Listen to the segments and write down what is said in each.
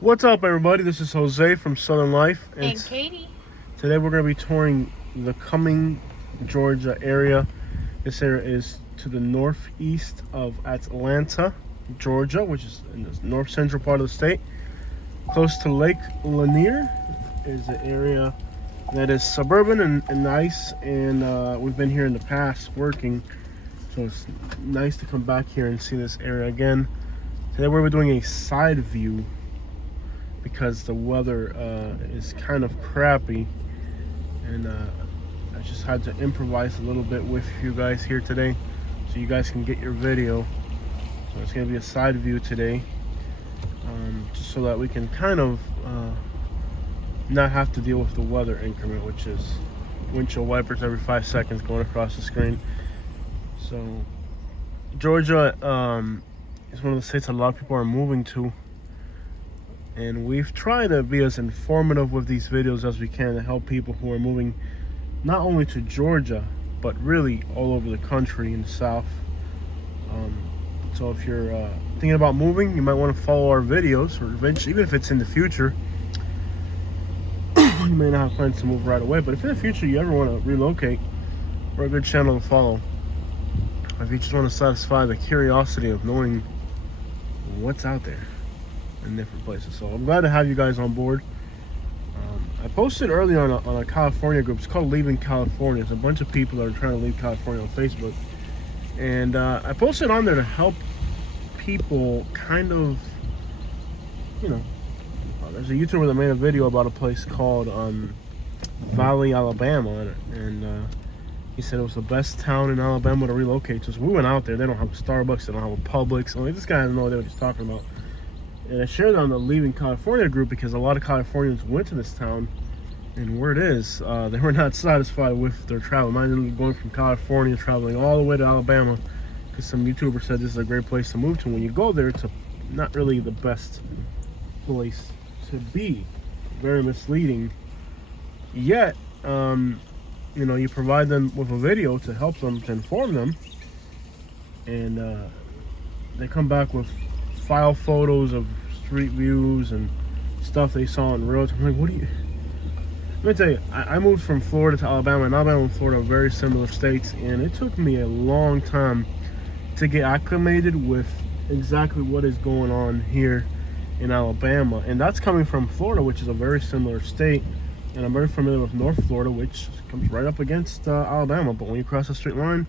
What's up, everybody? This is Jose from Southern Life, And Katie. today we're going to be touring the Cumming, Georgia area. This area is to the northeast of Atlanta, Georgia, which is in the north central part of the state. Close to Lake Lanier is an area that is suburban and nice, and we've been here in the past working, so it's nice to come back here and see this area again. Today we're doing a side view because the weather is kind of crappy, and I just had to improvise a little bit with you guys here today so you guys can get your video. So it's going to be a side view today, just so that we can kind of not have to deal with the weather increment, which is windshield wipers every 5 seconds going across the screen. So Georgia is one of the states that a lot of people are moving to, and we've tried to be as informative with these videos as we can to help people who are moving not only to Georgia, but really all over the country in the South. So if you're thinking about moving, you might want to follow our videos, or eventually, even if it's in the future, you may not have plans to move right away, but if in the future you ever want to relocate, we're a good channel to follow. If you just want to satisfy the curiosity of knowing what's out there in different places. So I'm glad to have you guys on board. I posted earlier on a California group. It's called Leaving California. It's a bunch of people that are trying to leave California on Facebook, and I posted on there to help people kind of, there's a YouTuber that made a video about a place called Valley, Alabama, and he said it was the best town in Alabama to relocate to. So we went out there. They don't have a Starbucks. They don't have a Publix. This guy has no idea what he's talking about. And I shared it on the Leaving California group because a lot of Californians went to this town, and word is they were not satisfied with their travel. Imagine going from California, traveling all the way to Alabama, because some YouTuber said this is a great place to move to. When you go there, it's not really the best place to be. Very misleading. Yet, you provide them with a video to help them, to inform them, and they come back with file photos of street views and stuff they saw in realtor. I'm like, what do you... Let me tell you, I moved from Florida to Alabama, and Alabama and Florida are very similar states, and it took me a long time to get acclimated with exactly what is going on here in Alabama. And that's coming from Florida, which is a very similar state, and I'm very familiar with North Florida, which comes right up against Alabama. But when you cross the state line,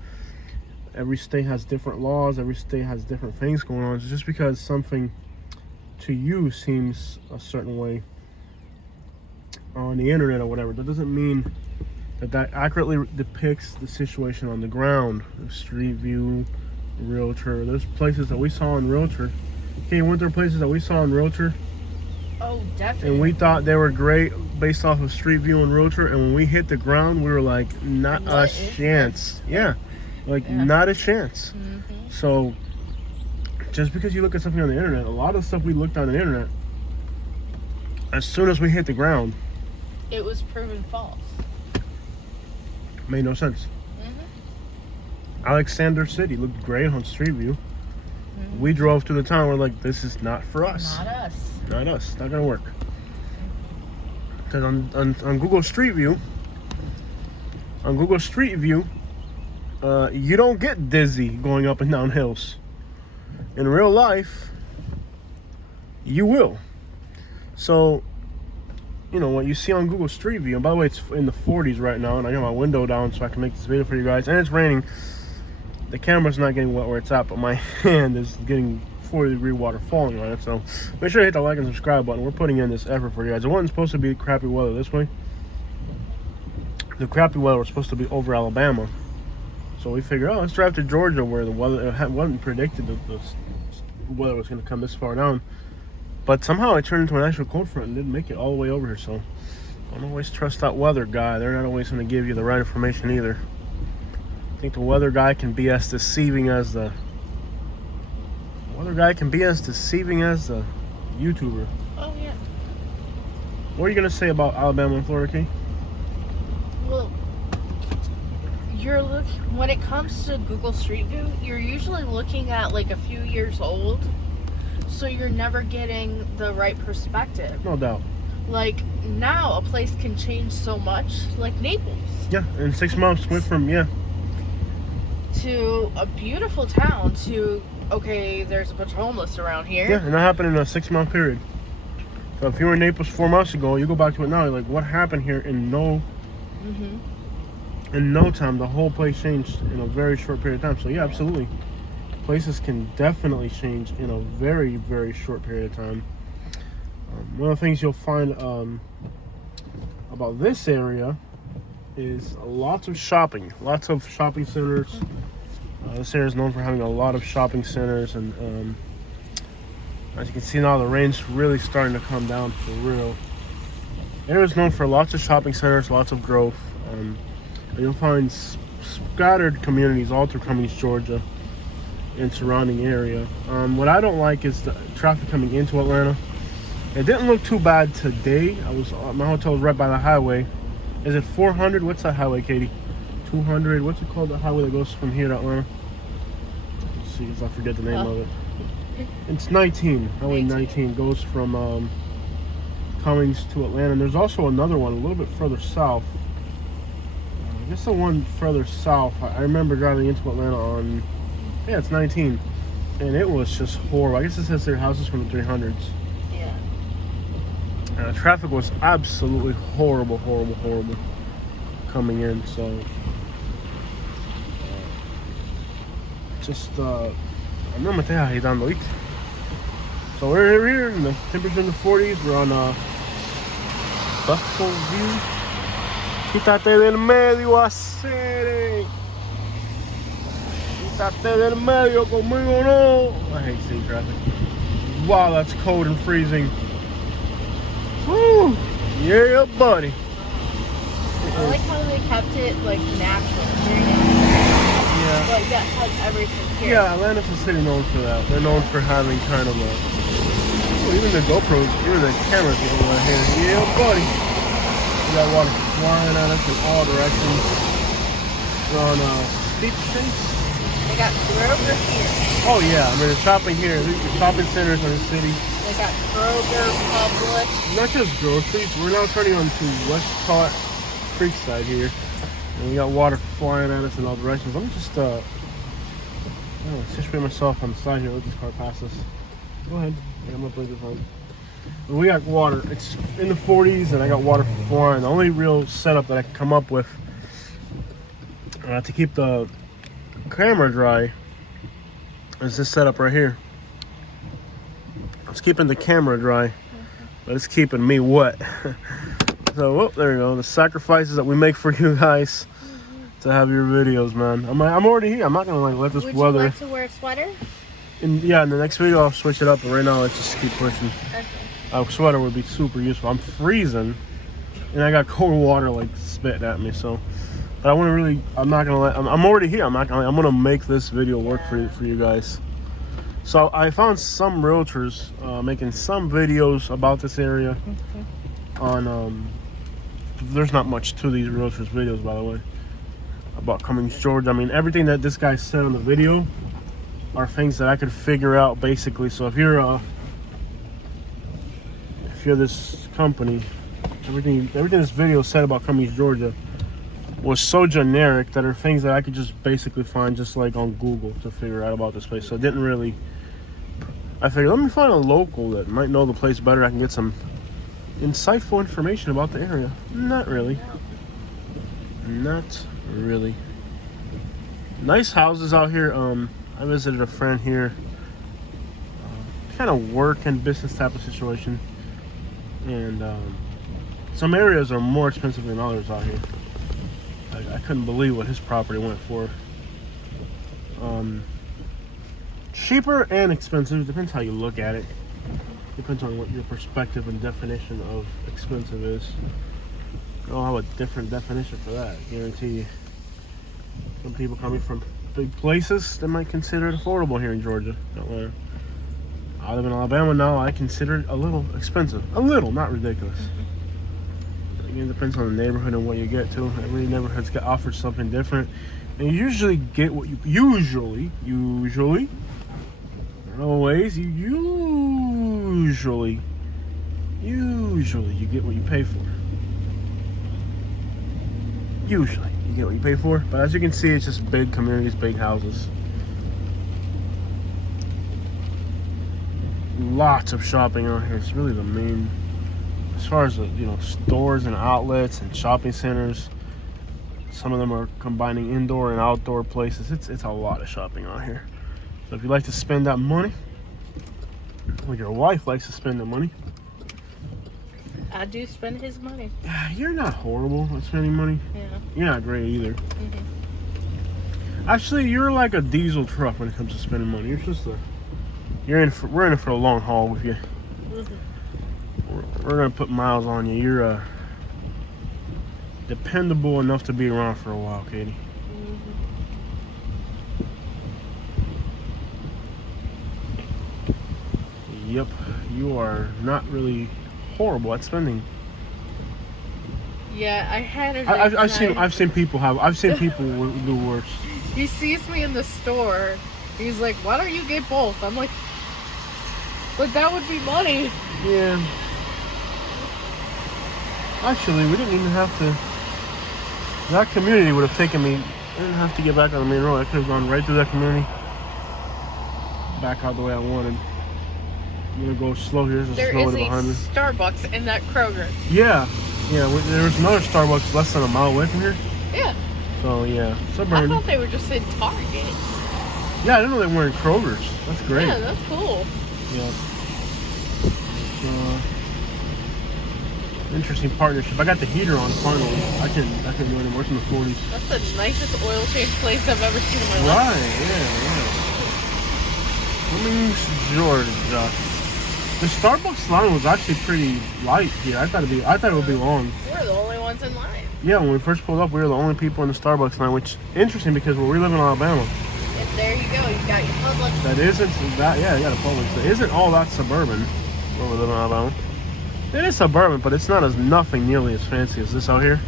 every state has different laws, every state has different things going on. So just because something to you seems a certain way on the internet or whatever, that doesn't mean that accurately depicts the situation on the ground. Street View, Realtor, there's places that we saw in Realtor. Okay, weren't there places that we saw in Realtor? Oh, definitely. And we thought they were great based off of Street View and Realtor, and when we hit the ground, we were like, not a chance. Yeah. Not a chance. Mm-hmm. So just because you look at something on the internet, a lot of stuff we looked on the internet, as soon as we hit the ground, it was proven false. Made no sense. Mm-hmm. Alexander City looked great on Street View. Mm-hmm. We drove through the town, we're like, this is not for us. Not us. Not us. Not gonna work. Because on Google Street View, you don't get dizzy going up and down hills. In real life, you will. So, what you see on Google Street View, and by the way, it's in the 40s right now, and I got my window down so I can make this video for you guys, and it's raining. The camera's not getting wet where it's at, but my hand is getting 40-degree water falling on it. So make sure to hit the like and subscribe button. We're putting in this effort for you guys. It wasn't supposed to be crappy weather this way. The crappy weather was supposed to be over Alabama. So we figured, let's drive to Georgia, where the weather, it wasn't predicted that the weather was going to come this far down. But somehow it turned into an actual cold front and didn't make it all the way over here. So don't always trust that weather guy. They're not always going to give you the right information either. I think the weather guy can be as deceiving as the YouTuber. Oh, yeah. What are you going to say about Alabama and Florida, Kate? Well, when it comes to Google Street View, you're usually looking at like a few years old. so you're never getting the right perspective. No doubt. Like, now a place can change so much, like Naples, Yeah, in 6 months went from to a beautiful town to, okay, there's a bunch of homeless around here. Yeah, and that happened in a 6-month period. So if you were in Naples 4 months ago, you go back to it now, you're like, what happened here? In no time, the whole place changed in a very short period of time. So yeah, absolutely. Places can definitely change in a very, very short period of time. One of the things you'll find about this area is lots of shopping centers. This area is known for having a lot of shopping centers, and as you can see now, the rain's really starting to come down for real. The area is known for lots of shopping centers, lots of growth. And you'll find scattered communities all through Cumming, Georgia, and surrounding area. What I don't like is the traffic coming into Atlanta. It didn't look too bad today. My hotel was right by the highway. Is it 400? What's that highway, Katie? 200? What's it called? The highway that goes from here to Atlanta? Let's see if I forget the name of it. It's 19. Highway 19 goes from Cummings to Atlanta. And there's also another one a little bit further south. I guess the one further south. I remember driving into Atlanta on, it's 19, and it was just horrible. I guess it says their houses from the 300s. Yeah. Traffic was absolutely horrible coming in. So no me estés agitando, ¿viste? So we're here, and the temperature in the 40s. We're on Buffalo View. Quítate del medio, hacer. Quítate del medio, conmigo no. I hate city traffic. Wow, that's cold and freezing. Woo! Yeah, buddy. I like how they kept it like natural. Yeah. Like that has everything here. Yeah, Atlanta's a city known for that. They're known for having kind of even the GoPros, even the cameras people right here. Yeah, buddy. We got water flying at us in all directions. We're on steep streets. They got Kroger here. Oh yeah, I mean the shopping here. The shopping centers in the city. They got Kroger, Publix. Not just groceries. We're now turning onto Westcott Creekside here, and we got water flying at us in all directions. Let me just situate myself on the side here. Let this car pass us. Go ahead. Yeah, I'm gonna play this on. We got water. It's in the 40s, and I got water flying. The only real setup that I can come up with to keep the camera dry is this setup right here. It's keeping the camera dry, but it's keeping me wet. So, there you go. The sacrifices that we make for you guys to have your videos, man. I'm already here. I'm not gonna let this weather. Would you like to wear a sweater? In the next video I'll switch it up, but right now let's just keep pushing. Okay. A sweater would be super useful. I'm freezing, and I got cold water like spitting at me. So, but I'm not gonna let. I'm already here. I'm gonna make this video work for you guys. So I found some realtors making some videos about this area. On there's not much to these realtors videos, by the way, about Cumming, Georgia. I mean, everything that this guy said on the video are things that I could figure out basically. So if you're this company, everything this video said about Cumming, Georgia was so generic that are things that I could just basically find just like on Google to figure out about this place. So it didn't really. I figured, let me find a local that might know the place better. I can get some insightful information about the area. Not really. Nice houses out here. I visited a friend here. Kind of work and business type of situation. And some areas are more expensive than others out here. I couldn't believe what his property went for. Cheaper and expensive, depends how you look at it. Depends on what your perspective and definition of expensive is. I'll have a different definition for that, I guarantee you. Some people coming from big places, they might consider it affordable here in Georgia, Atlanta. I live in Alabama now, I consider it a little expensive. A little, not ridiculous. Again, it depends on the neighborhood and what you get to. Every neighborhood's got offered something different. And you usually get what you usually, not always, you usually you get what you pay for. Usually you get what you pay for. But as you can see, it's just big communities, big houses. Lots of shopping out here. It's really the main, as far as stores and outlets and shopping centers. Some of them are combining indoor and outdoor places. It's a lot of shopping out here. So if you like to spend that money, or your wife likes to spend the money. I do spend his money. You're not horrible at spending money. Yeah. You're not great either. Actually, you're like a diesel truck when it comes to spending money. You're just we're in it for a long haul with you. We're gonna put miles on you. You're dependable enough to be around for a while, Katie. Yep, you are not really horrible at spending. Yeah, I had it. I've seen people do worse. He sees me in the store. He's like, "Why don't you get both?" I'm like, "But that would be money." Yeah. Actually, we didn't even have to. That community would have taken me. I didn't have to get back on the main road. I could have gone right through that community, back out the way I wanted. I'm gonna go slow here. There's There is a Starbucks in that Kroger. Yeah. There was another Starbucks less than a mile away from here. Yeah. So yeah, I suburban. thought they were just in Target. Yeah, I didn't know they were in Kroger's. That's great. Yeah, that's cool. Yeah. Interesting partnership. I got the heater on finally. I can do it anymore. It's in the 40s. That's the nicest oil change place I've ever seen in my life. Right, yeah. Cumming, Georgia. The Starbucks line was actually pretty light here. I thought it would be long. We're the only ones in line. Yeah, when we first pulled up, we were the only people in the Starbucks line, which is interesting because where we live in Alabama. And there you go. You got your Publix. That isn't that. Yeah, you got a Publix. That isn't all that suburban where we live in Alabama. It is suburban, but it's not nothing nearly as fancy as this out here.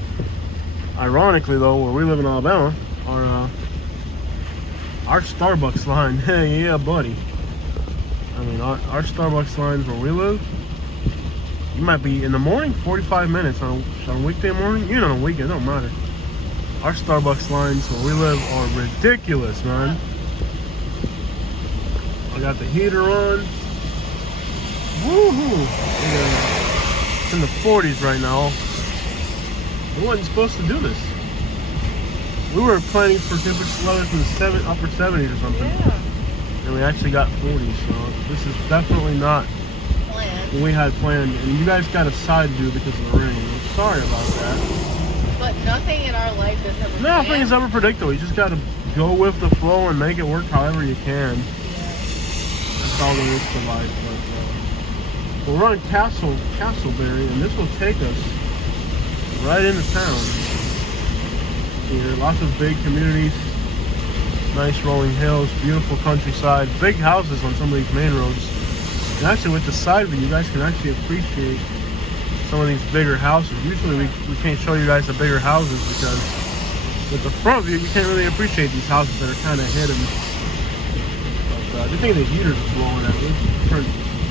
Ironically, though, where we live in Alabama, our Starbucks line, yeah, buddy. I mean, our Starbucks lines where we live, you might be in the morning, 45 minutes on a weekday morning. Even on a weekend, it don't matter. Our Starbucks lines where we live are ridiculous, man. I got the heater on. Woohoo! It's in the 40s right now. We wasn't supposed to do this. We were planning for temperature levels in the upper 70s or something. Yeah. And we actually got 40s, so this is definitely not what we had planned. And you guys got a side view because of the rain. I'm sorry about that. But nothing in our life is ever Nothing is ever predictable. You just got to go with the flow and make it work however you can. That's all there is to life. But we're on Castleberry, and this will take us right into town. Here, lots of big communities, nice rolling hills, beautiful countryside, big houses on some of these main roads. And actually, with the side view, you guys can actually appreciate some of these bigger houses. Usually, we can't show you guys the bigger houses because with the front view, you can't really appreciate these houses that are kind of hidden. But I think the heater's blowing at me. Turn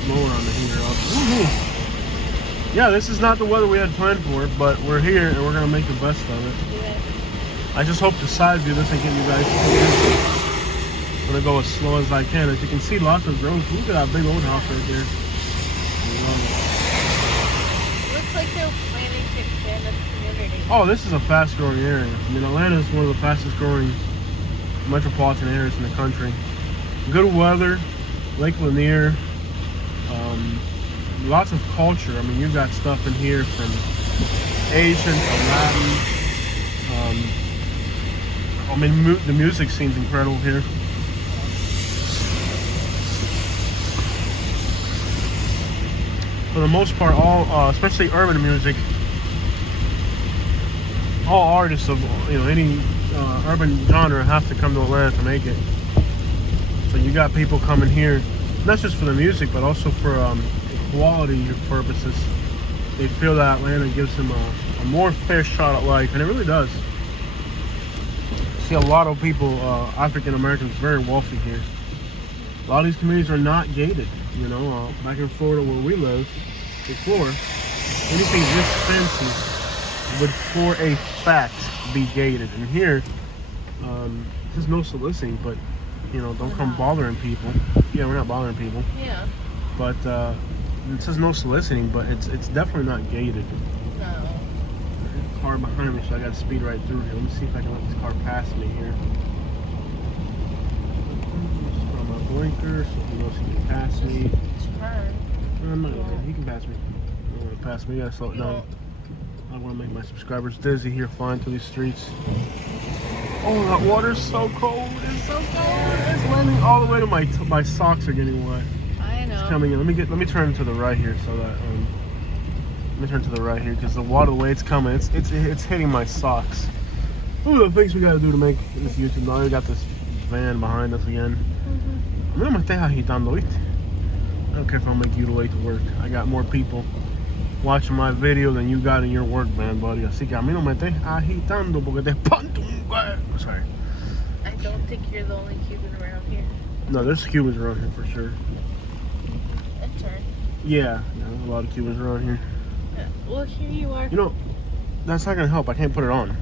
lower on the heater up. Woohoo! Yeah, this is not the weather we had planned for, but we're here and we're gonna make the best of it. Yeah. I just hope the side view doesn't get you guys too. I'm gonna go as slow as I can. As you can see, lots of growth. Look at that big old house right there. Looks like they're planning to expand the community. Oh, this is a fast-growing area. I mean, Atlanta is one of the fastest-growing metropolitan areas in the country. Good weather, Lake Lanier. Lots of culture. I mean, you've got stuff in here from Asian to Latin. I mean, the music scene's incredible here. For the most part, all, especially urban music, all artists of any urban genre have to come to Atlanta to make it. So you got people coming here, not just for the music, but also for equality purposes. They feel that Atlanta gives them a more fair shot at life, and it really does. See a lot of people, African Americans, very wealthy here. A lot of these communities are not gated. You know, back in Florida where we live before, anything this fancy would for a fact be gated. And here, there's no soliciting, but you know, don't come bothering people. Yeah, we're not bothering people. Yeah. But it says no soliciting, but it's definitely not gated. No. There's a car behind me, so I got to speed right through here. Let me see if I can let this car pass me here. Just put on my blinker so he knows he can pass me. Turn. No, I'm not gonna. He can pass me. I don't want to pass me. You gotta slow it down. I don't want to make my subscribers dizzy here flying through these streets. Oh, that water's so cold. It's so cold. It's landing all the way to my socks are getting wet. I know. It's coming in. Let me turn to the right here so that let me turn to the right here because the water, the way it's coming, it's hitting my socks. Ooh, the things we gotta do to make this YouTube. Now we got this van behind us again. A mí no me estés agitando, ¿viste? I don't care if I'll make you late to work. I got more people watching my video than you got in your work van, buddy. Así que a mí no me estés agitando porque te espanto un huevo. Sorry. I don't think you're the only Cuban around here. No, there's Cubans around here for sure. Turn. Yeah, there's a lot of Cubans around here. Well, here you are. You know, that's not gonna help. I can't put it on.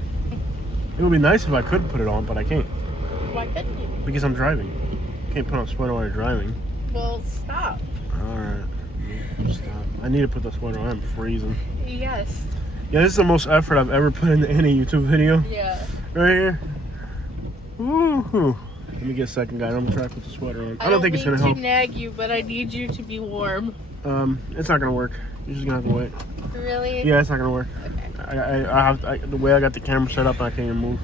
It would be nice if I could put it on, but I can't. Why couldn't you? Because I'm driving. Can't put on a sweater while you're driving. Well, stop. Alright. Stop. I need to put the sweater on. I'm freezing. Yes. Yeah, this is the most effort I've ever put into any YouTube video. Yeah. Right here. Woohoo. Let me get a second, guys. I'm gonna try to put the sweater on. I don't think it's gonna help. I don't mean to nag you, but I need you to be warm. It's not gonna work. You're just gonna have to wait. Really? Yeah, it's not gonna work. Okay. The way I got the camera set up, I can't even move.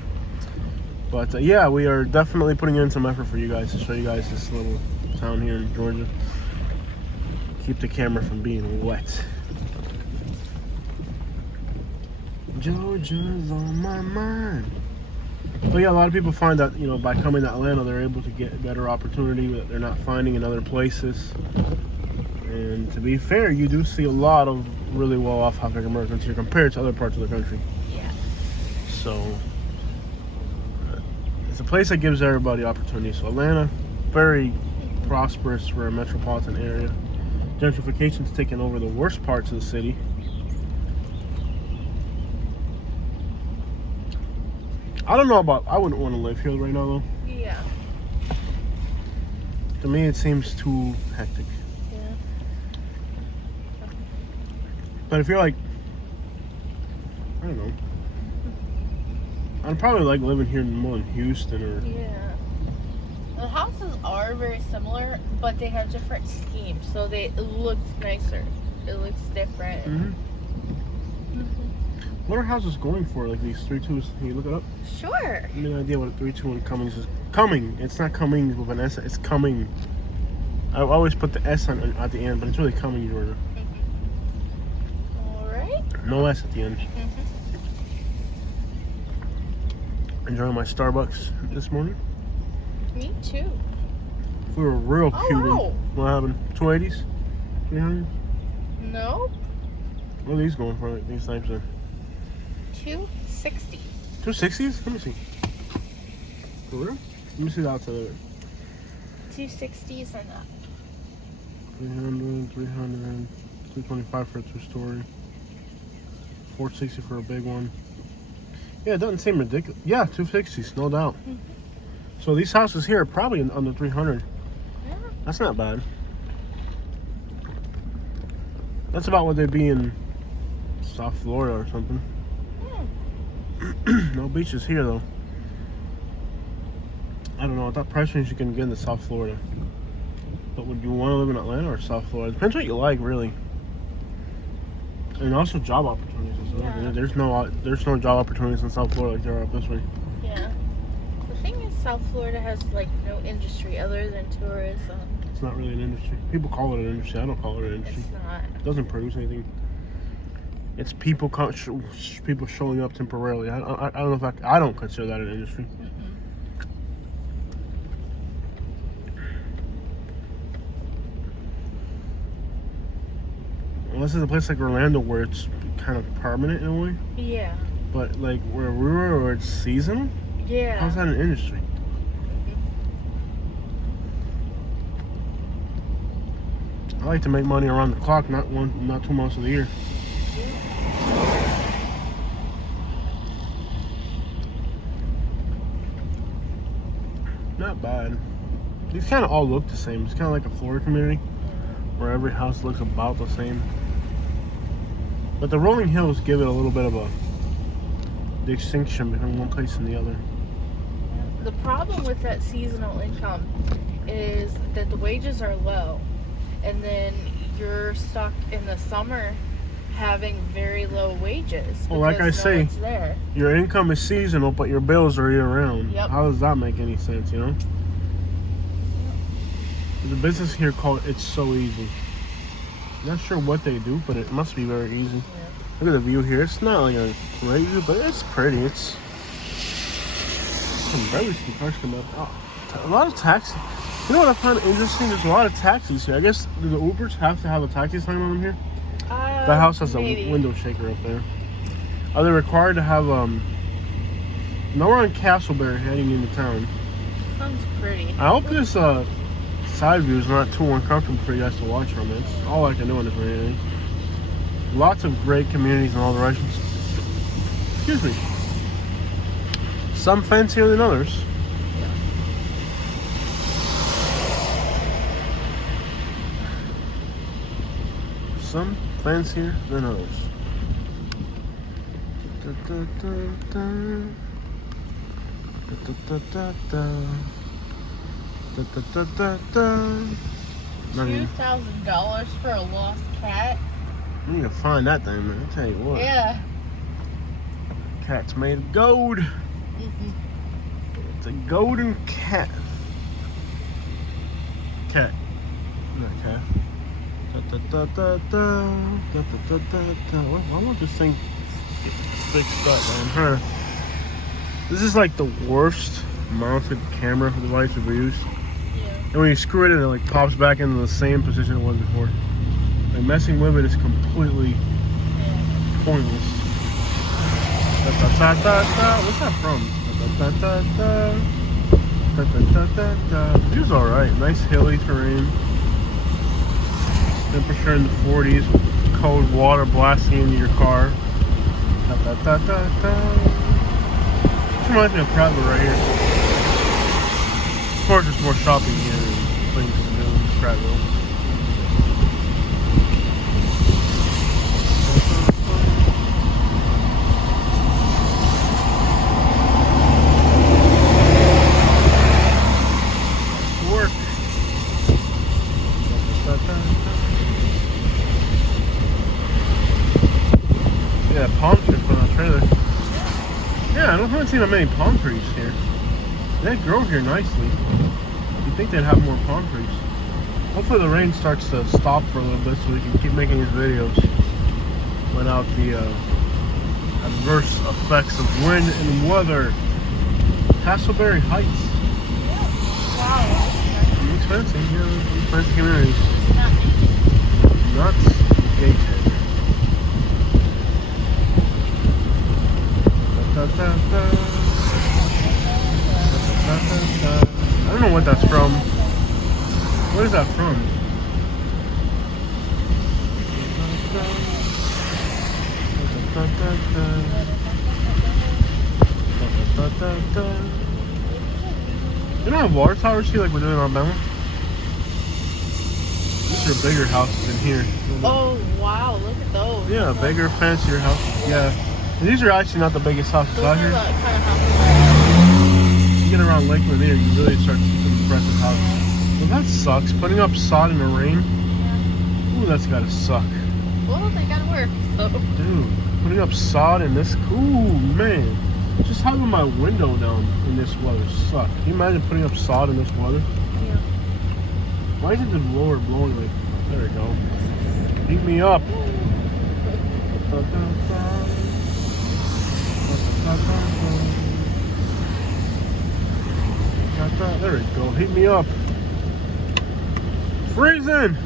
But yeah, we are definitely putting in some effort for you guys to show you guys this little town here in Georgia. Keep the camera from being wet. Georgia's on my mind. But yeah, a lot of people find that, you know, by coming to Atlanta, they're able to get a better opportunity that they're not finding in other places. And to be fair, you do see a lot of really well-off African Americans here compared to other parts of the country. Yeah. So it's a place that gives everybody opportunity. So Atlanta, very prosperous for a metropolitan area. Gentrification's taken over the worst parts of the city. I don't know about, I wouldn't want to live here right now though. Yeah. To me it seems too hectic. Yeah. But if you're like, I don't know, I'd probably like living here more in Houston or... Yeah. The houses are very similar, but they have different schemes, so it looks nicer. It looks different. Mm-hmm. What are houses going for? Like these 3.2s? Can you look it up? Sure. I mean, idea what a 3.2 in Cummings is. Cumming. It's not Cummings with an S. It's Cumming. I always put the S on at the end, but it's really Cumming, Georgia. All right. No S at the end. Enjoying my Starbucks this morning. Me too. If we were real Cuban, wow. what happened? 280s? 300? No. What are these going for? Like these types of 260. 260s? Let me see. For real? Let me see the outside of it. 260s and up. 300, 325 for a 2-story. 460 for a big one. Yeah, it doesn't seem ridiculous. Yeah, 260s, no doubt. So these houses here are probably under 300. Yeah. That's not bad. That's about what they'd be in South Florida or something. No beaches here though. I don't know. At that price range you can get into South Florida. But would you want to live in Atlanta or South Florida? Depends what you like, really. And also job opportunities as well. Yeah. There's no job opportunities in South Florida like there are up this way. Yeah. The thing is, South Florida has like no industry other than tourism. It's not really an industry. People call it an industry. I don't call it an industry. It's not. It doesn't produce anything. It's people people showing up temporarily. I don't know if I don't consider that an industry. Unless it's a place like Orlando where it's kind of permanent in a way. Yeah. But like where we were, where it's seasonal. Yeah. How's that an industry? I like to make money around the clock, not 2 months of the year. Not bad. These kind of all look the same. It's kind of like a Florida community where every house looks about the same. But the rolling hills give it a little bit of a distinction between one place and the other. The problem with that seasonal income is that the wages are low, and then you're stuck in the summer having very low wages. Well, like I say, one's there. Your income is seasonal, but your bills are year round. Yep. How does that make any sense, you know? There's a business here called It's So Easy. Not sure what they do, but it must be very easy. Yeah. Look at the view here. It's not like a great view, but it's pretty. It's some barely see cars come up. Oh, a lot of taxis. You know what I find interesting? There's a lot of taxis here. I guess do the Ubers have to have a taxi sign on them here? That house has maybe. a window shaker up there. Are they required to have Now we're on Castleberry heading into town. Sounds pretty. I hope this side view is not too uncomfortable for you guys to watch from. It's all I can do in this video. Lots of great communities in all directions. Excuse me. Some fancier than others. Some fancier than others. Da, da, da, da. Da, da, da, da. Da, da, da, da, da. $2,000 for a lost cat? I need to find that thing, man. I'll tell you what. Yeah. Cat's made of gold. It's a golden cat. Cat. Not a cat. Da, da, da, da, da. Da, da, da, da, da. Why won't this thing get fixed up, man? Huh. This is like the worst mounted camera device we've used. Yeah. And when you screw it in, it like pops back into the same position it was before. Like messing with it is completely pointless. Da, da, da, da, da. What's that from? Da, da, da, da. Da, da, da, da, da. The view's alright. Nice hilly terrain. Temperature in the 40s. Cold water blasting into your car. Da, da, da, da, da. This reminds me of Prattville right here. Of course, there's more shopping here and things to do in Prattville. Yeah, palm trees on that trailer. Yeah, I haven't seen that many palm trees here. They grow here nicely. You'd think they'd have more palm trees. Hopefully the rain starts to stop for a little bit so we can keep making these videos without the adverse effects of wind and weather. Castleberry Heights. Wow. It's fancy, yeah. It's fancy communities. Not gated. Da, da, da. Da, da, da. I don't know what that's from. What is that from? Da, da, da, da, da, da. You don't have water towers here like we're doing in Alabama? These are bigger houses in here. Oh, wow. Look at those. Yeah, bigger, fancier houses. Yeah. And these are actually not the biggest houses Those out are here. the kind of houses You get around Lake Lanier, you really start to see some impressive houses. Well, that sucks. Putting up sod in the rain. Ooh, that's gotta suck. well, they gotta work, so. Dude, putting up sod in this. Ooh, man. Just having my window down in this weather suck. Can you imagine putting up sod in this weather? Yeah. Why isn't the blower blowing like? There we go. Heat me up. There we go. Heat me up. Freezing.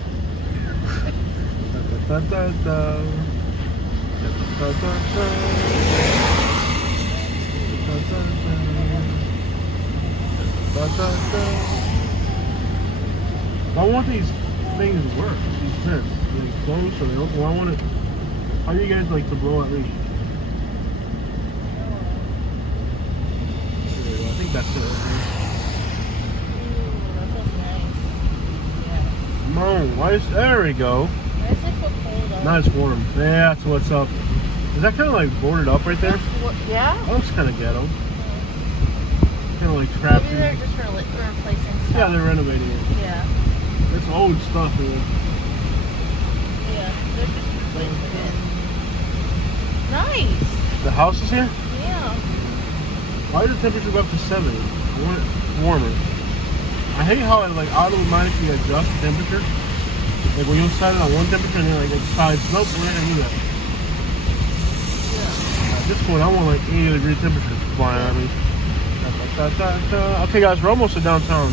I want these things to work. These Man, they close or they open. Well, I want it. How do you guys like to blow at least? There we go. I think that's it. That feels nice. Yeah. Come on, why is there we go. Why is it so cold out? Now it's warm. Yeah, that's what's up. Is that kind of like boarded up right there? Yeah. That looks kind of ghetto. Kind of like trapped. Maybe they're just replacing stuff. Yeah, they're renovating it. Yeah. It's old stuff here. Yeah, they're just replacing it. Nice. The house is here? Yeah. Why did the temperature go up to 70? I want it warmer. I hate how it like automatically adjusts the temperature. Like when you set it on one temperature and then like it decides, nope, we're not gonna do that. Yeah. At this point, I want like 80-degree temperatures flying at me. Okay, guys, we're almost to downtown.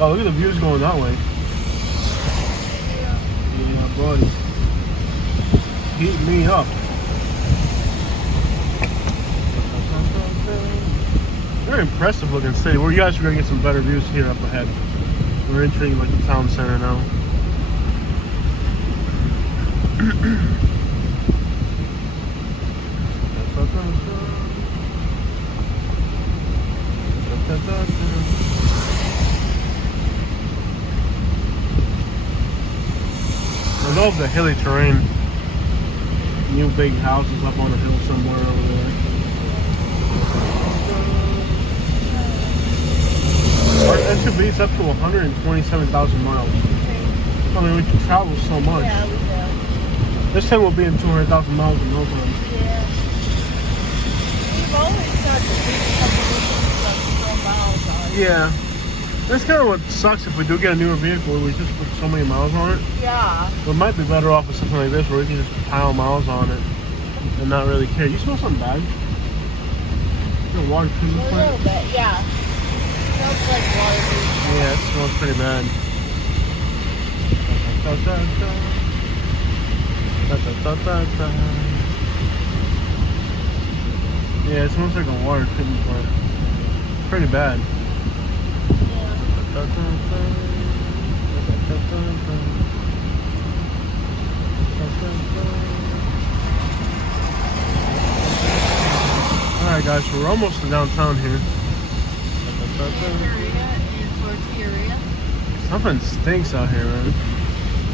Oh, look at the views going that way. Yeah, buddy. Heat me up. Very impressive looking city. Well, you guys are going to get some better views here up ahead. We're entering like the town center now. I love the hilly terrain. New big houses up on a hill somewhere over there. That should be, it's up to 127,000 miles. I mean, we can travel so much. Yeah, we do. This time we'll be in 200,000 miles in no time. Yeah. We've always got the big miles on it. Yeah. That's kind of what sucks if we do get a newer vehicle. We just put so many miles on it. Yeah. We might be better off with something like this where we can just pile miles on it and not really care. You smell something bad? The water treatment A plant? little bit, yeah. Smells like water treatment. Yeah, it smells pretty bad. Yeah, it smells like a water treatment plant. Pretty bad. Alright guys, so we're almost to downtown here. Something stinks out here, man.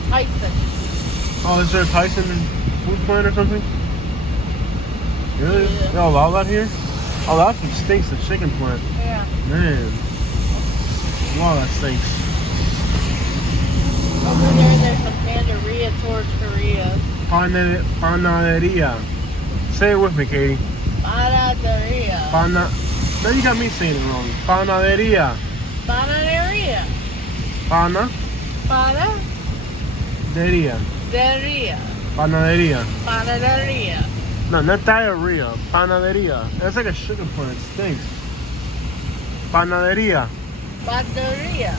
Tyson. Oh, is there a Tyson food plant or something? Really? Yeah. They all allow that here? Oh, that's what stinks, the chicken plant. Yeah. Man. Wow, that stinks. Over there, there's a Pandaria Torteria. Panaderia. Say it with me, Katie. Panaderia. Now you got me saying it wrong. Panaderia. Panaderia. Pana. Panaderia. Deria. Panaderia. Panaderia. No, not diarrhea. Panaderia. That's like a sugar plant. It stinks. Panaderia. Panaderia.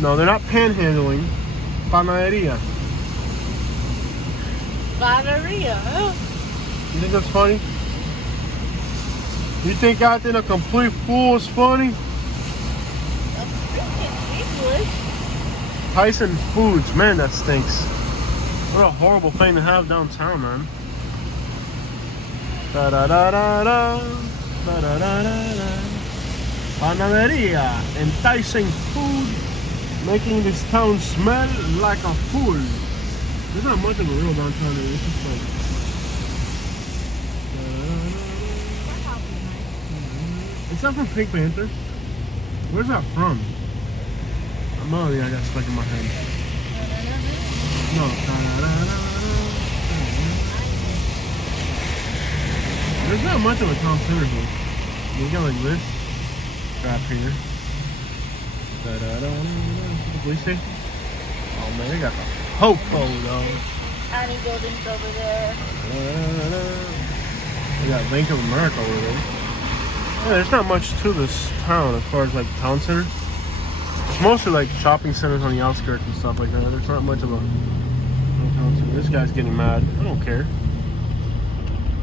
No, they're not panhandling. Panaderia. Panaderia. You think that's funny? You think acting a complete fool is funny? I'm speaking English. Tyson Foods, man, that stinks. What a horrible thing to have downtown, man. Da da da da da, da da da da da. Panaderia, enticing food, making this town smell like a fool. There's not much of a real downtown area. It's just like. Is that from Pink Panther? Where's that from? Oh yeah, I got stuck in my head. No. There's not much of a town center here. You got like this crap here. The police station? Oh man, they got the Popo though. County buildings over there. We got Bank of America over there. Yeah, there's not much to this town as far as like town center. It's mostly like shopping centers on the outskirts and stuff like that. There's not much of a town center. This guy's getting mad. I don't care.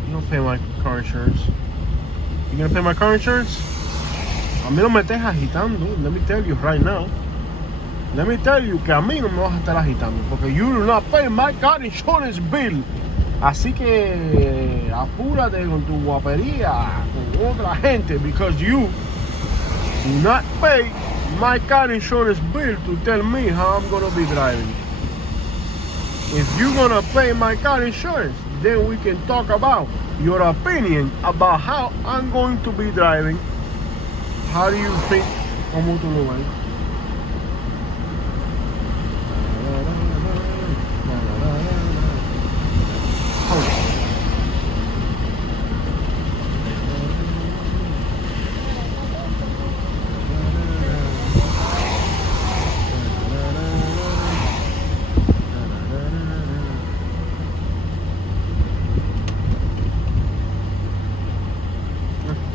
You don't pay my car insurance. You gonna pay my car insurance? A mí no me estés agitando. Let me tell you right now. Let me tell you que a mí no me vas a estar agitando. Porque you do not pay my car insurance bill. Así que apúrate con tu guapería con otra gente. Because you do not pay my car insurance bill to tell me how I'm gonna be driving. If you're gonna pay my car insurance, then we can talk about your opinion about how I'm going to be driving. How do you think? ¿Cómo tú lo ves?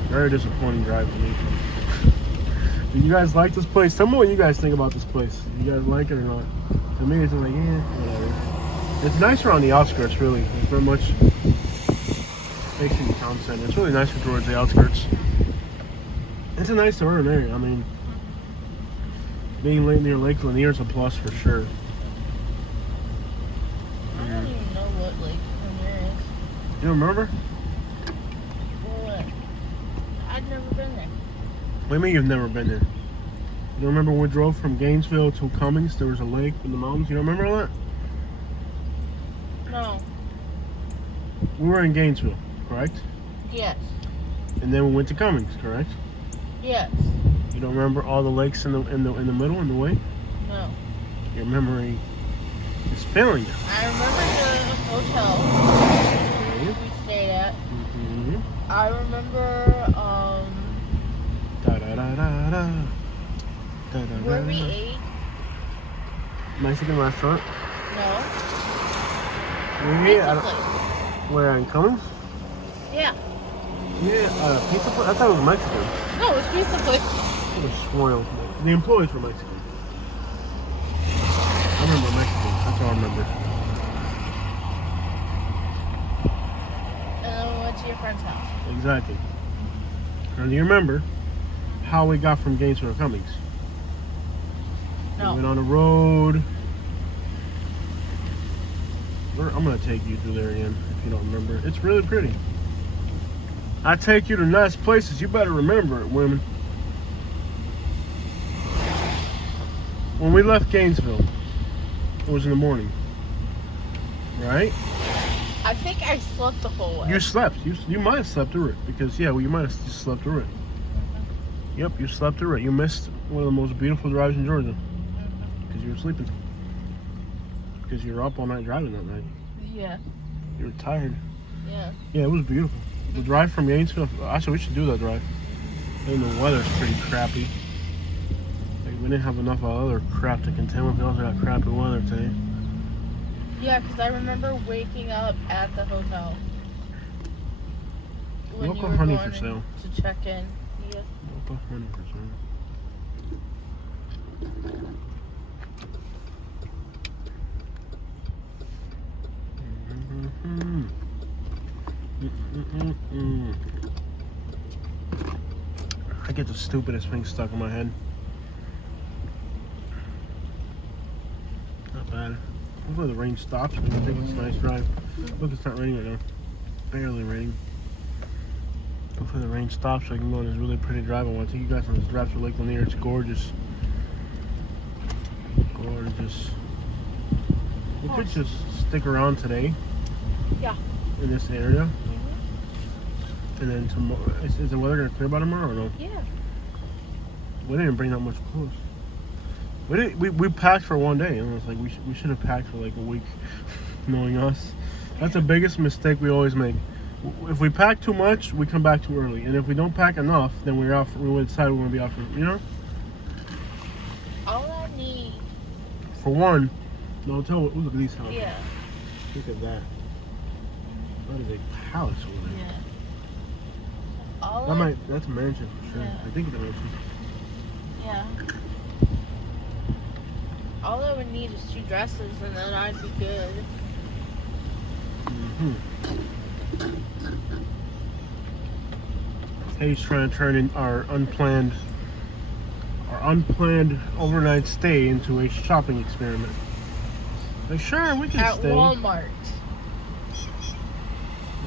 Very disappointing drive for me. Do you guys like this place? Tell me what you guys think about this place. Do you guys like it or not? To me, it's like, yeah, whatever. It's nicer on the outskirts, really. There's not much facing the town center. It's really nicer towards the outskirts. It's a nice urban area. I mean, being near Lake Lanier is a plus for sure. I don't even know what Lake Lanier is. You don't remember? What? I'd never been there. What do you mean you've never been there? You remember when we drove from Gainesville to Cummings? There was a lake in the mountains. You don't remember all that? No. We were in Gainesville, correct? Yes. And then we went to Cummings, correct? Yes. You don't remember all the lakes in the middle, in the way? No. Your memory is failing you. I remember the hotel we stayed at. Mm-hmm. I remember where we ate. Mexican restaurant. No. We ate Pizza place. where, in Cummings? Yeah. Yeah, pizza place? I thought it was Mexican. No, it's pizza place. I could have sworn it was Mexican. The employees were Mexican. I remember Mexican. That's all I remember. And then we went to your friend's house. Exactly. Now, do you remember how we got from Gainesville to Cummings? No. We went on the road. I'm going to take you through there again if you don't remember. It's really pretty. I take you to nice places. You better remember it, women. When we left Gainesville, it was in the morning. Right? I think I slept the whole way. You slept. You might have slept through it. Because, yeah, well, you might have just slept through it. Yep, you slept through it. You missed one of the most beautiful drives in Georgia. Because you were sleeping. Because you were up all night driving that night. Yeah. You were tired. Yeah. Yeah, it was beautiful. The drive from Gainesville, actually, we should do that drive. And the weather's pretty crappy. Like, we didn't have enough other crap to contend with. We also got crappy weather today. Yeah, because I remember waking up at the hotel. When Local you were honey going for sale. to check in. Yeah. Local honey for sale. I get the stupidest thing stuck in my head. Not bad. Hopefully the rain stops. I think it's a nice drive. Look, it's not raining right now. Barely raining. Hopefully the rain stops so I can go on this really pretty drive. I want to take you guys on this drive to Lake Lanier. It's gorgeous. Gorgeous. We could just stick around today. Yeah. In this area. Mm-hmm. And then tomorrow, is the weather gonna clear by tomorrow or no? Yeah. We didn't bring that much clothes. We packed for one day, and it's like we should have packed for like a week, knowing us. That's the biggest mistake we always make. If we pack too much, we come back too early, and if we don't pack enough, then we decide we want to be out for, you know. All I need. For one, no, look at these houses. Yeah. Look at that. That is a palace over there. Yeah. That's a mansion for sure. Yeah. I think it's a mansion. Yeah. All I would need is 2 dresses, and then I'd be good. Mm-hmm. He's trying to turn in our unplanned unplanned overnight stay into a shopping experiment. Like, sure, we can At stay. Walmart.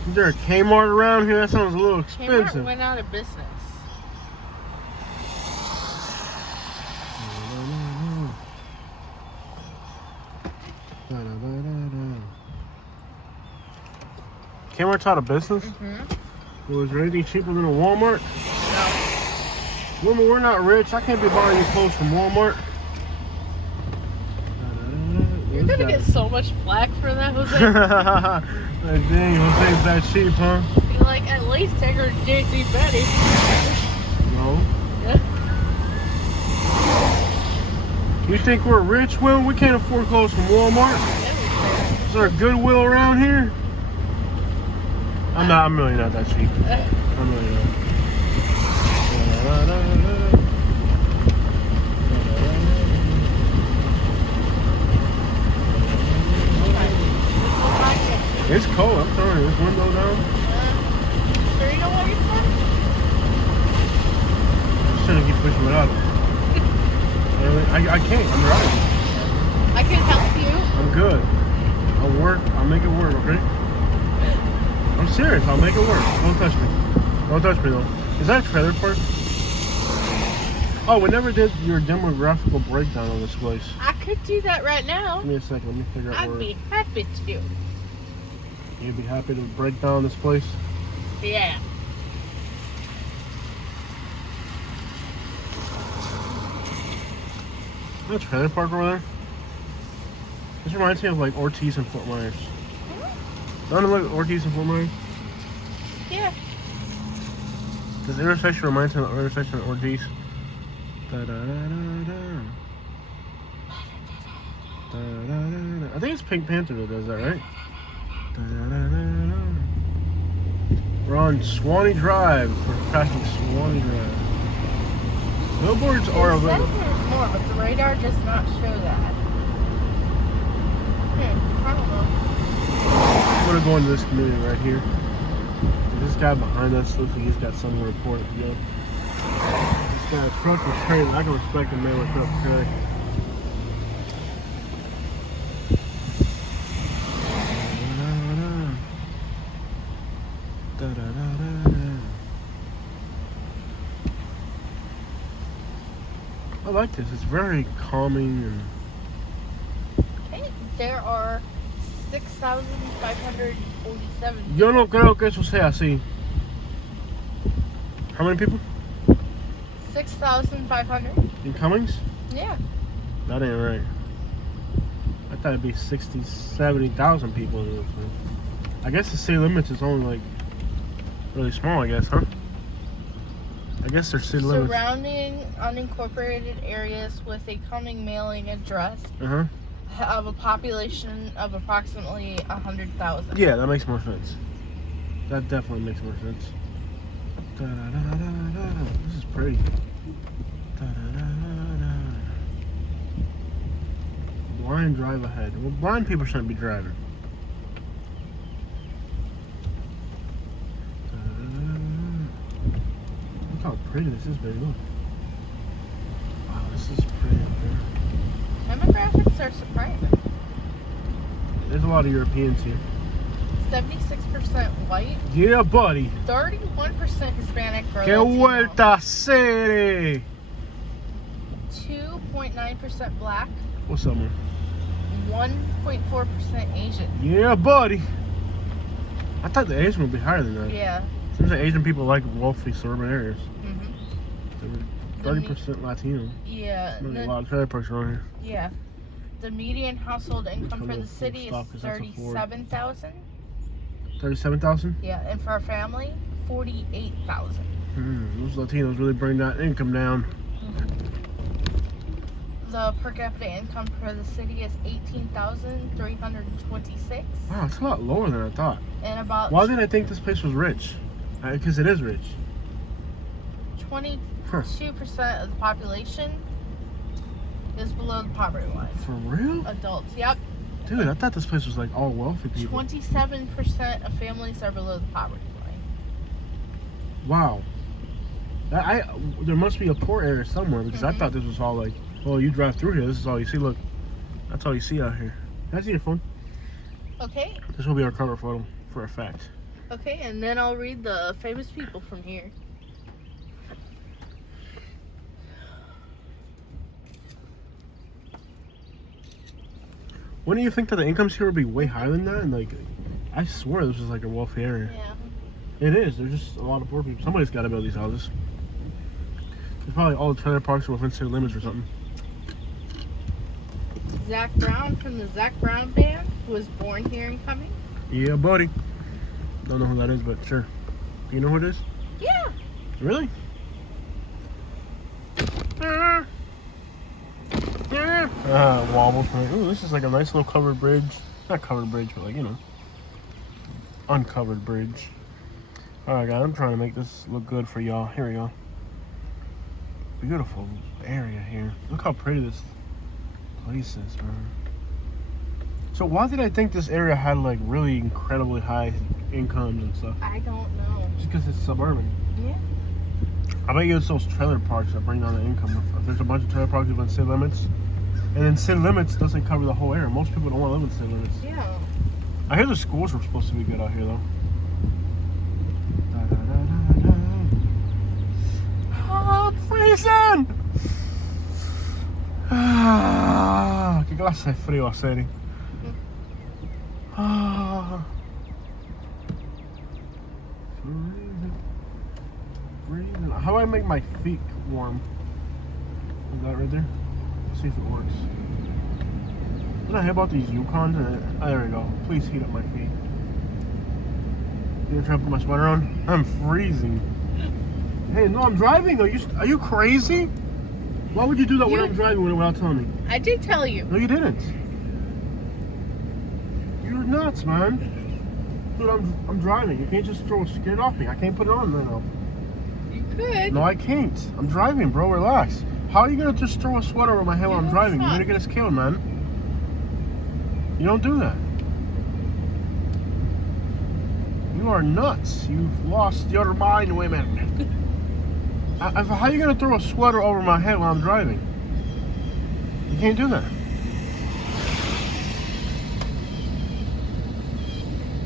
Is there a Kmart around here? That sounds a little expensive. Kmart went out of business. Kmart's out of business? Mm-hmm. Was there anything cheaper than a Walmart? No. Women, we're not rich. I can't be buying you clothes from Walmart. You're gonna get so much flack for that, Jose. Like, dang, Jose's that cheap, huh? Be like, at least take her to JC Betty. No. Yeah. You think we're rich, Will? We can't afford clothes from Walmart. Is there a Goodwill around here? I'm really not that cheap. I'm really not. It's cold. I'm turning this window down. Sure you don't want your car? I'm just trying to keep pushing it out. I can't. I'm driving. I can help you. I'm good. I'll work. I'll make it work, okay? I'm serious. I'll make it work. Don't touch me. Don't touch me, though. Is that a trailer park? Oh, we never did your demographical breakdown on this place. I could do that right now. Give me a second. Let me figure out where. I'd be happy to. You'd be happy to break down this place? Yeah. Is that a trailer park over there? This reminds me of like Ortiz and Fort Myers. Don't it look like Ortiz and Fort Myers? Yeah. This intersection reminds me of the intersection of Ortiz. I think it's Pink Panther that does that, right? We're on Swanee Drive. We're passing Swanee Drive. Billboards are a It says little. there's more, but the radar does not show that. I don't know. I'm gonna go into this community right here. This guy behind us looks like he's got somewhere important to go. This guy, truck and trailer. I can respect a man with truck and trailer. I like this. It's very calming and. Okay, there are 6,547. Yo no creo que eso sea así. How many people 6,500? in Cummings? Yeah. That ain't right. I thought it'd be 60, 70,000 people in this thing. I guess the city limits is only like really small, I guess, huh? I guess their city limits. Surrounding unincorporated areas with a Cumming mailing address have a population of approximately 100,000. Yeah, that makes more sense. That definitely makes more sense. This is pretty. Blind drive ahead. Well, blind people shouldn't be driving. Look how pretty this is, baby. Look. Wow, this is pretty up there. Demographics are surprising. There's a lot of Europeans here. 76% white, Yeah, buddy. 31% Hispanic or Que Latino, vuelta city. 2.9% black, What's up, man? 1.4% Asian. Yeah, buddy. I thought the Asian would be higher than that. Yeah. Seems like Asian people like wealthy suburban areas. Mm-hmm. 30% Latino. Yeah. There's a lot of trailer parks around here. Yeah. The median household income for the city is Stock is that's a Ford. 37,000. 37,000? Yeah, and for a family, 48,000. Those Latinos really bring that income down. The per capita income for the city is 18,326. Wow, it's a lot lower than I thought. And about Why did I think this place was rich? Because it is rich. 22% of the population is below the poverty line. For real? Adults, yep. Dude, I thought this place was like all wealthy people. 27% of families are below the poverty line. Wow. There must be a poor area somewhere because I Mhm. thought this was all like, well, you drive through here, this is all you see. Look, that's all you see out here. Can I see your phone? Okay. This will be our cover photo for a fact. Okay, and then I'll read the famous people from here. Wouldn't you think that the incomes here would be way higher than that? And like, I swear this is like a wealthy area. Yeah. It is. There's just a lot of poor people. Somebody's got to build these houses. There's probably all the trailer parks are within city limits or something. Zach Brown from the Zach Brown Band was born here in Cumming. Yeah, buddy. Don't know who that is, but sure. Do you know who it is? Yeah. Really? Wobbles. Ooh, this is like a nice little covered bridge. Not covered bridge, but like, you know, uncovered bridge. Alright, guys, I'm trying to make this look good for y'all. Here we go. Beautiful area here. Look how pretty this place is, man. So why did I think this area had like really incredibly high incomes and stuff? I don't know. Just because it's suburban. Yeah. I bet you it's those trailer parks that bring down the income. If there's a bunch of trailer parks within city limits, and then city limits doesn't cover the whole area. Most people don't want to live in city limits. Yeah. I hear the schools were supposed to be good out here though. Oh, I'm freezing! Ah, che classe è frio a seri. Ah. Freezing. How do I make my feet warm? Is that right there? Let's see if it works. Did I hear about these Yukons? There we go. Please heat up my feet. You gonna try to put my sweater on? I'm freezing. Hey, no, I'm driving. Are you crazy? Why would you do that when I'm driving without telling me? I did tell you. No, you didn't. You're nuts, man. Dude, I'm driving. You can't just throw a skirt off me. I can't put it on right now. You could. No, I can't. I'm driving, bro. Relax. How are you gonna just throw a sweater over my head while I'm driving? You're gonna get us killed, man. You don't do that. You are nuts. You've lost your mind, women. How are you gonna throw a sweater over my head while I'm driving? You can't do that.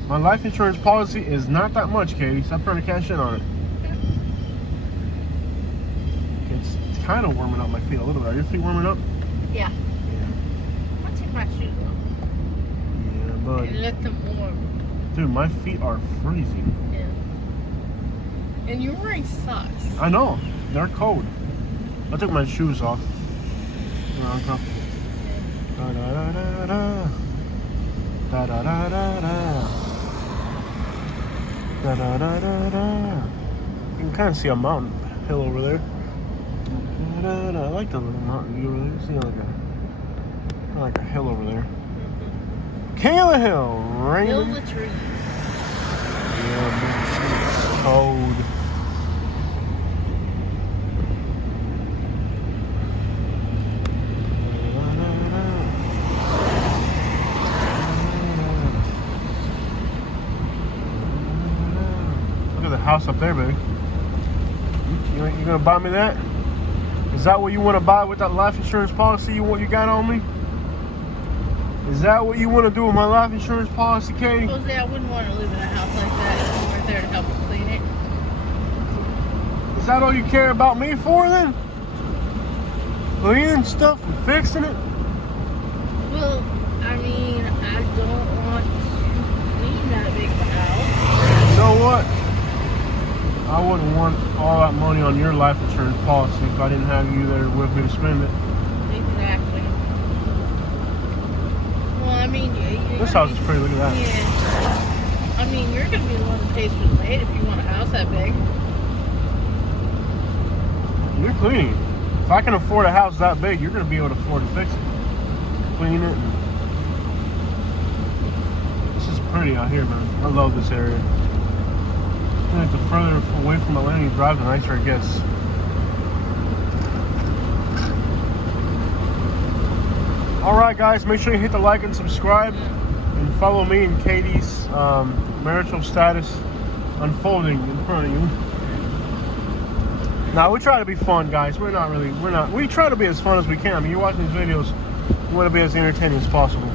My life insurance policy is not that much, Katie. Stop trying to cash in on it. It's kind of warming up my feet a little bit. Are your feet warming up? Yeah. I'll take my shoes off. Yeah, but And let them warm. dude, my feet are freezing. Yeah. And you're wearing socks. I know. They're cold. I took my shoes off. They're uncomfortable. Da da da da da. Da da da da da. Da da da da da. You can kind of see a mountain hill over there. Da, da, da. I like the little mountain view over there. You see like a hill over there. King of the hill, rain. Build the trees. Yeah, it's cold. Look at the house up there, baby. You gonna buy me that? Is that what you want to buy with that life insurance policy you got on me? Is that what you want to do with my life insurance policy, Katie? Jose, I wouldn't want to live in a house like that if you weren't there to help clean it. Is that all you care about me for then? Cleaning stuff and fixing it? Well, I mean, I don't want to clean that big of a house. You know what? I wouldn't want all that money on your life insurance policy if I didn't have you there with me to spend it. Exactly. Well, I mean, This house is pretty, look at that. Yeah. I mean, you're going to be the one that pays for the maid if you want a house that big. You're cleaning it. If I can afford a house that big, you're going to be able to afford to fix it. Clean it. This is pretty out here, man. I love this area. I think the further away from Atlanta you drive, the nicer it gets. Alright guys, make sure you hit the like and subscribe and follow me and Katie's marital status unfolding in front of you. Now we try to be fun, guys. We try to be as fun as we can. I mean, you're watching these videos, we want to be as entertaining as possible.